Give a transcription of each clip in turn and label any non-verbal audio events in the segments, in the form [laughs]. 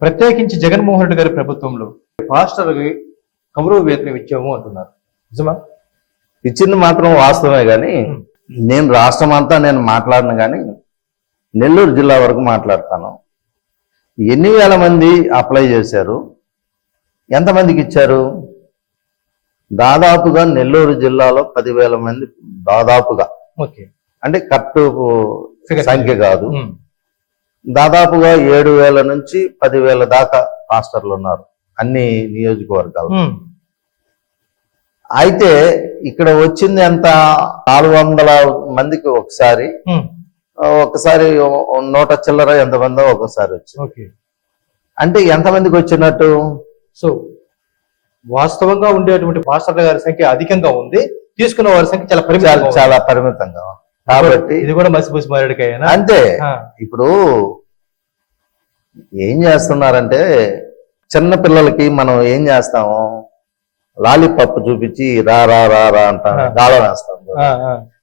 ప్రత్యేకించి జగన్మోహన్ రెడ్డి గారి ప్రభుత్వంలో పాస్టర్కి గౌరవ వేతనం ఇచ్చాము అంటున్నారు. నిజమా? ఇచ్చింది మాత్రం వాస్తవమే కానీ నేను రాష్ట్రం అంతా నేను మాట్లాడను కానీ నెల్లూరు జిల్లా వరకు మాట్లాడతాను. ఎన్ని వేల మంది అప్లై చేశారు? ఎంతమందికి ఇచ్చారు? దాదాపుగా నెల్లూరు జిల్లాలో పదివేల మంది దాదాపుగా. ఓకే. అంటే కరెక్ట్. సంఖ్య కాదు. దాదాపుగా ఏడు వేల నుంచి పదివేల దాకా మాస్టర్లు ఉన్నారు అన్ని నియోజకవర్గాలు. అయితే ఇక్కడ వచ్చింది ఎంత? నాలుగు వందల మందికి ఒకసారి. ఒకసారి నూట చిల్లర ఎంతమందో ఒకసారి వచ్చింది. ఓకే. అంటే ఎంతమందికి వచ్చినట్టు? సో వాస్తవంగా ఉండేటువంటి పాస్టర్ల గారి సంఖ్య అధికంగా ఉంది. తీసుకున్న వారి సంఖ్య చాలా ఉంది. చాలా పరిమితంగా కాబట్టి ఇది కూడా మసిపూసి మారేడుకాయనా అంతే. ఇప్పుడు ఏం చేస్తున్నారంటే చిన్న పిల్లలకి మనం ఏం చేస్తాము? లాలీపప్పు చూపించి రా రా రా రా అంటాం. గాలం వేస్తాం.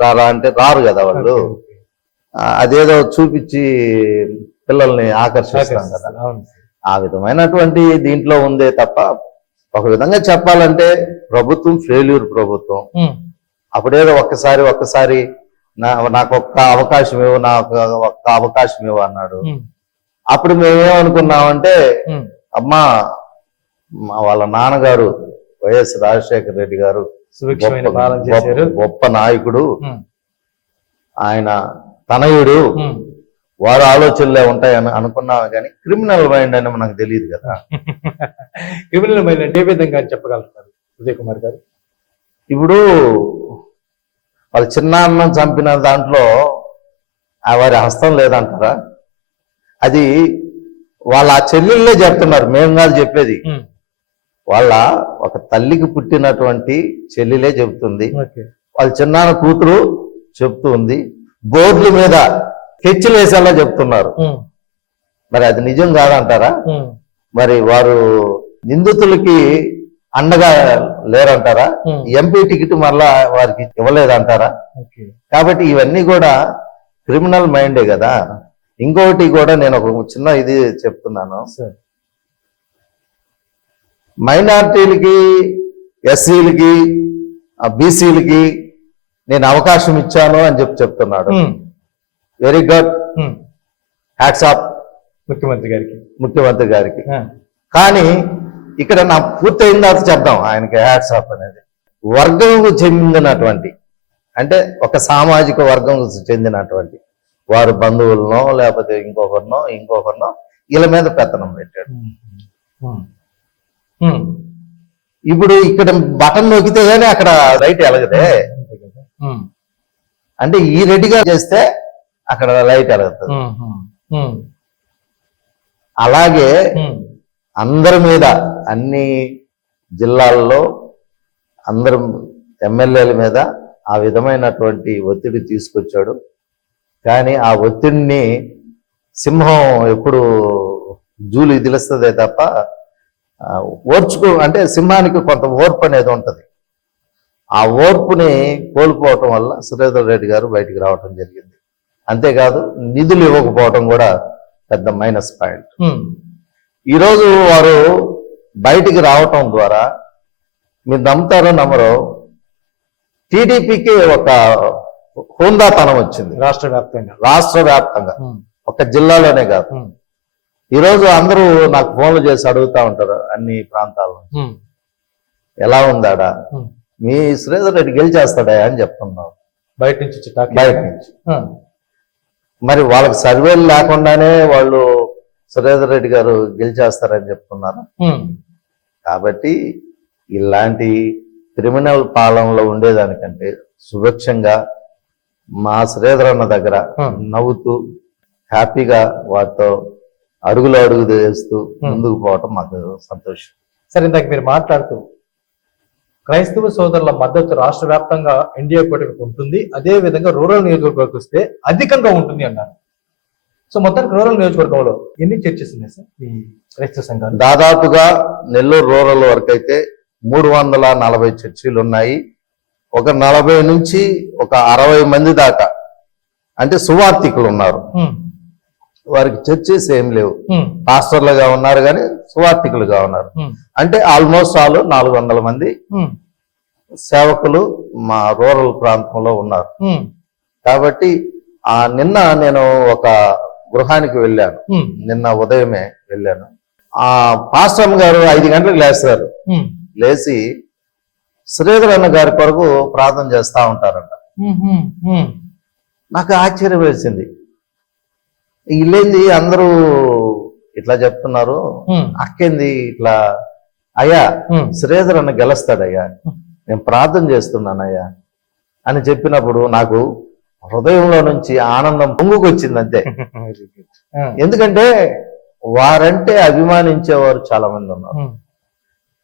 రా రా అంటే రారు కదా వాళ్ళు. అదేదో చూపించి పిల్లల్ని ఆకర్షిస్తాం కదా. ఆ విధమైనటువంటి దీంట్లో ఉందే తప్ప ఒక విధంగా చెప్పాలంటే ప్రభుత్వం ఫెయిల్యూర్ ప్రభుత్వం. అప్పుడేదో ఒక్కసారి ఒక్కసారి నా నాకు ఒక్క అవకాశం ఇవ్వు నాకు ఒక్క అవకాశం ఇవ్వు అన్నాడు. అప్పుడు మేమేమనుకున్నామంటే. అమ్మా వాళ్ళ నాన్నగారు వైఎస్ రాజశేఖర రెడ్డి గారు గొప్ప- పాలన చేశారు గొప్ప- గొప్ప నాయకుడు. ఆయన తనయుడు. వారు ఆలోచనలే ఉంటాయని అనుకున్నాము కానీ క్రిమినల్ మైండ్ అని మనకు తెలియదు కదా [laughs] క్రిమినల్ మైండ్ అంటే ఏ విధంగా చెప్పగలుగుతారు ఉదయ్ కుమార్ గారు ఇప్పుడు వాళ్ళ చిన్నాన్నం చంపిన దాంట్లో ఆ వారి హస్తం లేదంటారా? అది వాళ్ళ ఆ చెల్లెళ్ళే చెప్తున్నారు మేము కాదు చెప్పేది. వాళ్ళ ఒక తల్లికి పుట్టినటువంటి చెల్లెలే చెబుతుంది. వాళ్ళ చిన్నాన్న కూతురు చెప్తూ ఉంది బోర్డుల మీద హెచ్చులు వేసేలా చెప్తున్నారు. మరి అది నిజం కాదంటారా. మరి వారు నిందితులకి అండగా లేరంటారా? ఉమ్. ఎంపీ టికెట్ మరలా వారికి ఇవ్వలేదంటారా? కాబట్టి ఇవన్నీ కూడా క్రిమినల్ మైండే కదా. ఇంకొకటి కూడా నేను ఒక చిన్న ఇది చెప్తున్నాను. మైనార్టీలకి ఎస్సీలకి బీసీలకి నేను అవకాశం ఇచ్చాను అని చెప్పి చెప్తున్నాడు. Very good um. Hats off ముఖ్యమంత్రి గారికి. ముఖ్యమంత్రి గారికి. కానీ ఇక్కడ నా పూర్తయిన తర్వాత చెప్దాం ఆయనకి హ్యాట్స్ ఆఫ్ అనేది వర్గంకు చెందినటువంటి అంటే ఒక సామాజిక వర్గం చెందినటువంటి వారు బంధువులనో లేకపోతే ఇంకొకరినో ఇంకొకరినో వీళ్ళ మీద పెత్తనం పెట్టాడు. ఇప్పుడు ఇక్కడ బటన్ నొక్కితే గానీ అక్కడ లైట్ ఎలగదే. అంటే ఈ రెడ్డిగా చేస్తే అక్కడ లైట్ ఎలుగుతుంది. ఉమ్. అలాగే. అందరి మీద అన్ని జిల్లాల్లో అందరు ఎమ్మెల్యేల మీద ఆ విధమైనటువంటి ఒత్తిడి తీసుకొచ్చాడు. కానీ ఆ ఒత్తిడిని సింహం ఎప్పుడు జూలు తెలుస్తుందే తప్ప ఓర్చుకో అంటే సింహానికి కొంత ఓర్పు అనేది ఉంటది. ఆ ఓర్పుని కోల్పోవటం వల్ల సురేందర్ రెడ్డి గారు బయటికి రావటం జరిగింది. అంతేకాదు నిధులు ఇవ్వకపోవటం కూడా పెద్ద మైనస్ పాయింట్. ఈరోజు వారు బయటికి రావటం ద్వారా మీరు నమ్ముతారో నమ్మరో టీడీపీకి ఒక హోందాతనం వచ్చింది రాష్ట్ర వ్యాప్తంగా రాష్ట్ర వ్యాప్తంగా. ఒక జిల్లాలోనే కాదు. ఈరోజు అందరూ నాకు ఫోన్లు చేసి అడుగుతా ఉంటారు అన్ని ప్రాంతాల్లో. ఎలా ఉందాడా. మీ శ్రీధర్ రెడ్డి గెలిచేస్తాడా అని చెప్తున్నాం బయట నుంచి బయట నుంచి. మరి వాళ్ళకి సర్వేలు లేకుండానే వాళ్ళు శ్రీధర్ రెడ్డి గారు గెలిచేస్తారని చెప్తున్నారు. కాబట్టి ఇలాంటి క్రిమినల్ పాలనలో ఉండేదానికంటే సుభిక్షంగా మా శ్రీధర్ అన్న దగ్గర. నవ్వుతూ హ్యాపీగా వాటితో అడుగులు అడుగు వేస్తూ ముందుకు పోవటం మాకు సంతోషం. సరే ఇందాక మీరు మాట్లాడుతూ క్రైస్తవ సోదరుల మద్దతు రాష్ట్ర వ్యాప్తంగా ఎన్డీఏ కూటమికి ఉంటుంది. అదే విధంగా రూరల్ నియోజకవర్గంకి వస్తే అధికంగా ఉంటుంది అన్నారు. సో మొత్తానికి రూరల్ నియోజకవర్గంలో ఎన్ని చర్చస్ ఉన్నాయి సార్ ఈ క్రైస్తవ సంఘాలు? దాదాపుగా నెల్లూరు రూరల్ వరకు అయితే మూడు వందల నలభై చర్చీలు ఉన్నాయి. ఒక నలభై నుంచి ఒక అరవై మంది దాకా అంటే సువార్థికులు ఉన్నారు. వారికి చర్చెస్ ఏం లేవు. పాస్టర్లుగా ఉన్నారు కానీ సువార్థికులుగా ఉన్నారు. అంటే ఆల్మోస్ట్ ఆల్ నాలుగు వందల మంది సేవకులు మా రూరల్ ప్రాంతంలో ఉన్నారు. కాబట్టి ఆ నిన్న నేను ఒక గృహానికి వెళ్ళాను. నిన్న ఉదయమే వెళ్ళాను. ఆ పాస్టమ్ గారు ఐదు గంటలకు లేస్తారు. లేచి శ్రీధర్ అన్న గారి కొరకు ప్రార్థన చేస్తా ఉంటారంట. నాకు ఆశ్చర్యం వేసింది ఇల్లేంది అందరూ ఇట్లా చెప్తున్నారు. అక్కేంది ఇట్లా అయ్యా శ్రీధర్ అన్న గెలుస్తాడయ్యా. నేను ప్రార్థన చేస్తున్నానయ్యా అని చెప్పినప్పుడు నాకు హృదయంలో నుంచి ఆనందం పొంగుకొచ్చింది అంతే ఎందుకంటే వారంటే అభిమానించేవారు చాలా మంది ఉన్నారు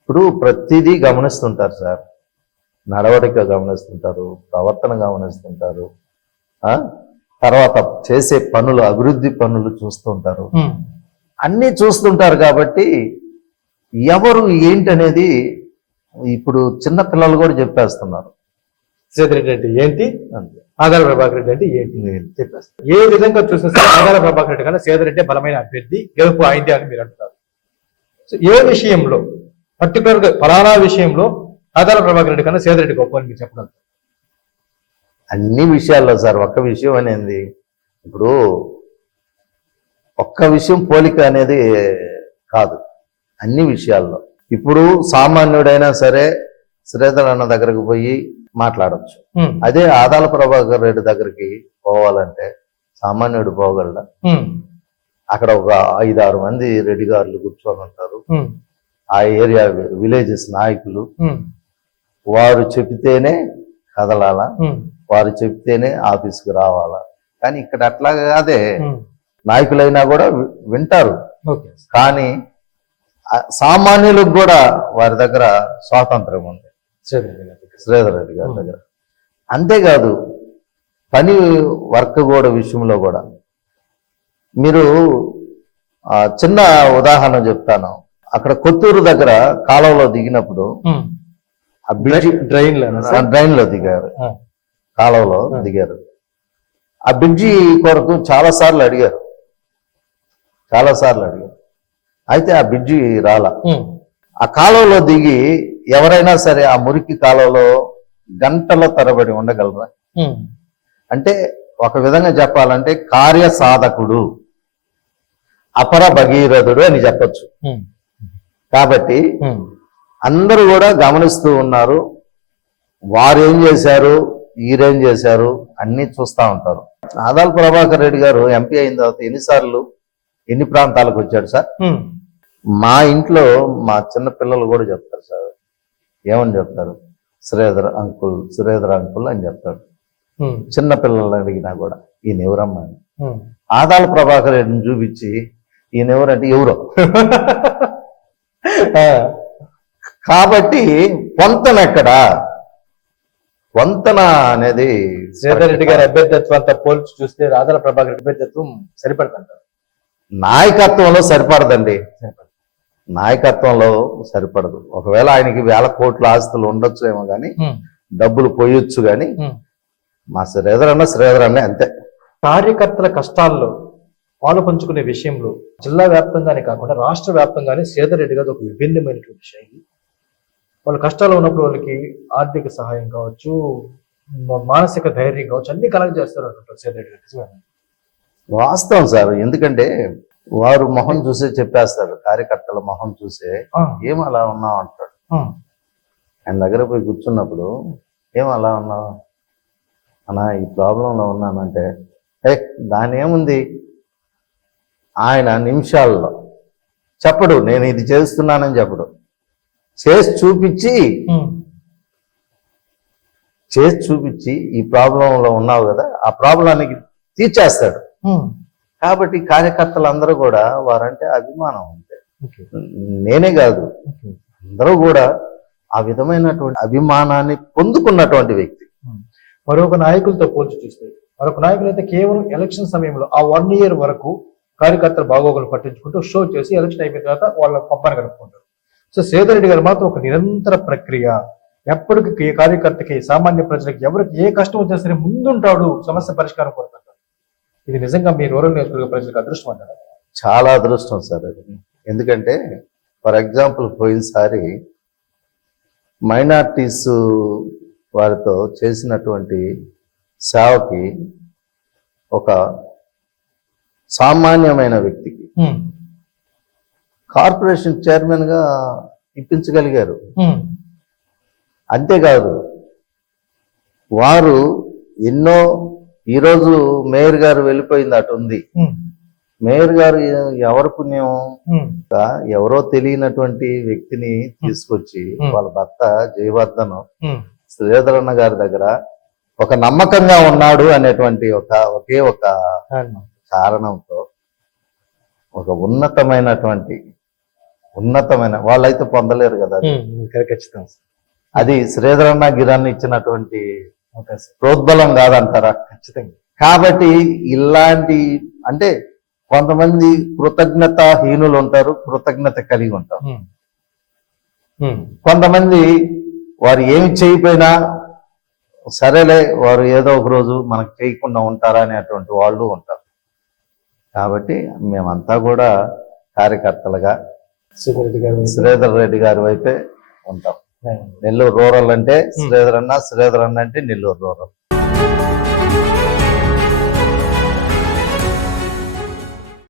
ఇప్పుడు ప్రతిదీ గమనిస్తుంటారు సార్. నడవడిక గమనిస్తుంటారు ప్రవర్తన గమనిస్తుంటారు ఆ? తర్వాత చేసే పనులు అభివృద్ధి పనులు చూస్తుంటారు. అన్నీ చూస్తుంటారు కాబట్టి ఎవరు ఏంటనేది ఇప్పుడు చిన్న పిల్లలు కూడా చెప్పేస్తున్నారు. సేదిరెడ్డి అంటే ఏంటి? అంతే. ఆదాల ప్రభాకర్ రెడ్డి అంటే ఏంటి చెప్పేస్తారు ఏ విధంగా చూసినా సరే ఆదాల ప్రభాకర్ రెడ్డి కన్నా సేదరెడ్డి బలమైన అభ్యర్థి గెలుపు అయింది అని మీరు అంటున్నారు. సో ఏ విషయంలో పర్టికులర్గా ఫలానా విషయంలో ఆదాల ప్రభాకర్ రెడ్డి కన్నా సేదరెడ్డి గొప్ప అని మీరు చెప్పడం? అన్ని విషయాల్లో సార్ ఒక్క విషయం అనేది ఇప్పుడు ఒక్క విషయం పోలిక అనేది కాదు. అన్ని విషయాల్లో. ఇప్పుడు సామాన్యుడైనా సరే శ్రీధర్ అన్న దగ్గరకు పోయి మాట్లాడచ్చు. అదే ఆదాల ప్రభాకర్ రెడ్డి దగ్గరికి పోవాలంటే సామాన్యుడు పోగలడా? అక్కడ ఒక ఐదు ఆరు మంది రెడ్డి గారులు కూర్చొని ఉంటారు. ఆ ఏరియా విలేజెస్ నాయకులు. వారు చెబితేనే కదలాలా? వారు చెబితేనే ఆఫీస్కి రావాలా? కానీ ఇక్కడ అట్లా కాదే. నాయకులైనా కూడా వింటారు. కానీ సామాన్యులకు కూడా వారి దగ్గర స్వాతంత్రం ఉంది. శ్రీధర్ రెడ్డి గారి దగ్గర. అంతేకాదు పని వర్క్ కూడా విషయంలో కూడా. మీరు ఆ, చిన్న ఉదాహరణ చెప్తాను. అక్కడ కొత్తూరు దగ్గర కాలువలో దిగినప్పుడు డ్రైన్? డ్రైన్లో దిగారు. ఆ. దిగారు. ఆ బ్రిడ్జి కొరకు చాలా సార్లు అడిగారు. చాలా సార్లు అడిగారు. అయితే ఆ బ్రిడ్జి రాలా. ఆ కాలువలో దిగి ఎవరైనా సరే ఆ మురికి కాలువలో గంటల తరబడి ఉండగలరా? అంటే ఒక విధంగా చెప్పాలంటే కార్య సాధకుడు అపర భగీరథుడు అని చెప్పొచ్చు. కాబట్టి అందరూ కూడా గమనిస్తూ ఉన్నారు వారు ఏం చేశారు వీరేం చేశారు అన్ని చూస్తా ఉంటారు. ఆదాల్ ప్రభాకర్ రెడ్డి గారు ఎంపీ అయిన తర్వాత ఎన్నిసార్లు ఎన్ని ప్రాంతాలకు వచ్చాడు సార్. మా ఇంట్లో మా చిన్న పిల్లలు కూడా చెప్తారు సార్. ఏమని చెప్తారు? శ్రీధర్ అంకుల్ శ్రీధర్ అంకుల్ అని చెప్తారు. ఉమ్, చిన్న పిల్లల్ని అడిగినా కూడా ఈయన ఎవరమ్మా అని. ఆదాల ప్రభాకర్ రెడ్డిని చూపించి ఈయన ఎవరంటే ఎవరో. కాబట్టి పొంతన ఎక్కడ? పొంతన అనేది శ్రీధర్ రెడ్డి గారి అభ్యర్థిత్వంతో పోల్చి చూస్తే రాధాల ప్రభాకర్ అభ్యర్థిత్వం సరిపడుతుంటారు నాయకత్వంలో సరిపడదండి. నాయకత్వంలో సరిపడదు. ఒకవేళ ఆయనకి వేల కోట్ల ఆస్తులు ఉండొచ్చు ఏమో కానీ డబ్బులు పోయొచ్చు కానీ మా శ్రీధర్ అన్న శ్రీధర్ అన్న అంతే. కార్యకర్తల కష్టాల్లో పాలు పంచుకునే విషయంలో జిల్లా వ్యాప్తంగానే కాకుండా రాష్ట్ర వ్యాప్తంగానే శ్రీధర్ రెడ్డి గారు ఒక విభిన్నమైనటువంటి శైలి వాళ్ళ కష్టాలు ఉన్నప్పుడు వాళ్ళకి ఆర్థిక సహాయం కావచ్చు మానసిక ధైర్యం కావచ్చు అన్ని కలెక్ట్ చేస్తారు అంటుంటారు శ్రీధర్ రెడ్డి గారు? వాస్తవం సార్. ఎందుకంటే వారు మొహం చూసే చెప్పేస్తారు కార్యకర్తల మొహం చూసే ఏం అలా ఉన్నావు? అంటాడు. ఆయన దగ్గర పోయి కూర్చున్నప్పుడు ఏం అలా ఉన్నావు? అన్నా ఈ ప్రాబ్లంలో ఉన్నానంటే ఏ దాని ఏముంది ఆయన నిమిషాల్లో చెప్పడు నేను ఇది చేస్తున్నానని చెప్పడు. చేసి చూపించి చేసి చూపించి ఈ ప్రాబ్లంలో ఉన్నావు కదా ఆ ప్రాబ్లానికి తీర్చేస్తాడు. కాబట్టి కార్యకర్తలు అందరూ కూడా వారంటే అభిమానం అంతే. నేనే కాదు. అందరూ కూడా ఆ విధమైనటువంటి అభిమానాన్ని పొందుకున్నటువంటి వ్యక్తి. మరొక నాయకులతో పోల్చి చూస్తే మరొక నాయకులు అయితే కేవలం ఎలక్షన్ సమయంలో ఆ వన్ ఇయర్ వరకు కార్యకర్తల బాగోగులు పట్టించుకుంటూ షో చేసి ఎలక్షన్ అయిపోయిన తర్వాత వాళ్ళ పంపాన్ని గడుపుకుంటారు సో సేదర్ రెడ్డి గారు మాత్రం ఒక నిరంతర ప్రక్రియ. ఎప్పటికి కార్యకర్తకి సామాన్య ప్రజలకు ఎవరికి ఏ కష్టం వచ్చినా సరే ముందుంటాడు సమస్య పరిష్కారం కోరుకుంటారు ఇది నిజంగా మీ రూరల్ నియోజకవర్గ ప్రజలకు అదృష్టం అంటారా? చాలా అదృష్టం సార్ అది. ఎందుకంటే ఫర్ ఎగ్జాంపుల్ పోయినసారి మైనార్టీస్ వారితో చేసినటువంటి సేవకి ఒక సామాన్యమైన వ్యక్తికి కార్పొరేషన్ చైర్మన్గా ఇప్పించగలిగారు అంతేకాదు వారు ఎన్నో ఈరోజు మేయర్ గారు వెళ్ళిపోయింది అటు ఉంది. మేయర్ గారు ఎవరి పుణ్యం? ఎవరో తెలియనటువంటి వ్యక్తిని తీసుకొచ్చి. వాళ్ళ భర్త జయవర్ధన్ శ్రీధరన్న గారి దగ్గర ఒక నమ్మకంగా ఉన్నాడు అనేటువంటి ఒక ఒకే ఒక. కారణంతో ఒక ఉన్నతమైనటువంటి ఉన్నతమైన వాళ్ళైతే పొందలేరు కదా ఖచ్చితంగా. అది శ్రీధరన్న గిరాన్ని ఇచ్చినటువంటి ప్రోద్బలం కాదంటారా? ఖచ్చితంగా. కాబట్టి ఇలాంటి అంటే కొంతమంది కృతజ్ఞత హీనులు ఉంటారు కృతజ్ఞత కలిగి ఉంటారు కొంతమంది వారు ఏమి చేయకపోయినా సరేలే వారు ఏదో ఒక రోజు మనకు చేయకుండా ఉంటారా అనేటువంటి వాళ్ళు ఉంటారు. కాబట్టి మేమంతా కూడా కార్యకర్తలుగా శ్రీధర్ రెడ్డి గారి వైపే ఉంటాం. నెల్లూరు రూరల్ అంటే శ్రీధర్ అన్న శ్రీధర్ అన్న అంటే నెల్లూరు రూరల్.